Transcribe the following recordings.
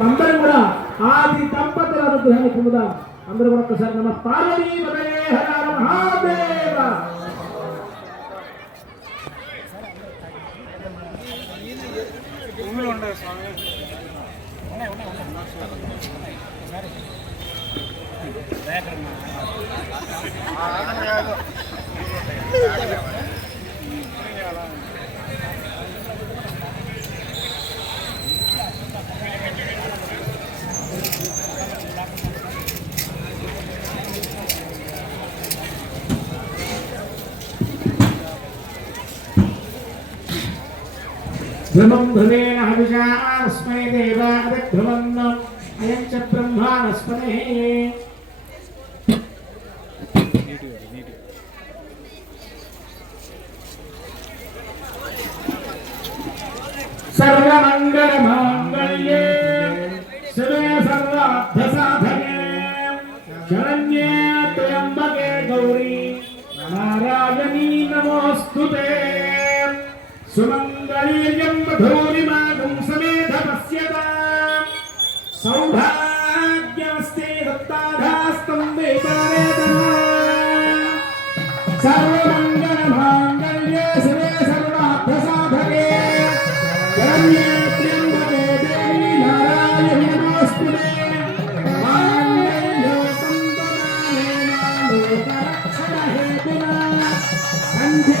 అందరూ కూడా ఆది దంపతుల అనుగ్రహాన్ని పొందుదాం అందరూ కూడా ఒకసారి నమ పార్వతీ పదయే ध्रुवं ध्रुवेण हविषास्मै देवादिध्रुवन् अयं च ब्रह्मा सर्वमङ्गलमाङ्गल्ये शिवे सर्वार्थसाधने। शरण्ये त्र्यम्बके गौरी, नारायणी नमोऽस्तु ते। सुमङ्ग वीर्यम् बधूरिमागुं समेध पश्यता सौभाग्यमस्ते दत्ताधास्तं वेदारेता सर्वमङ्गलमाङ्गल्ये शिवे सर्वार्थसाधके। जगन्ये त्र्यम्बके देवी नारायणि नमोऽस्तु मे। माङ्गल्ये सन्तनाये मालोकरक्षणहेतुना कण्ठे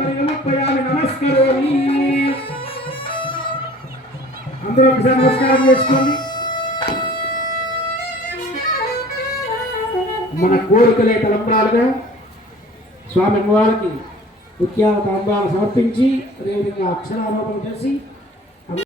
పరిగమప్పయామి నమస్కరోమి అందరూ ఒకసారి నమస్కారం చేసుకోండి. మన కోరికలే తలంబరాలుగా స్వామి వారికి ముఖ్యాల తాంబాలు సమర్పించి అదేవిధంగా అక్షరారోపణ చేసి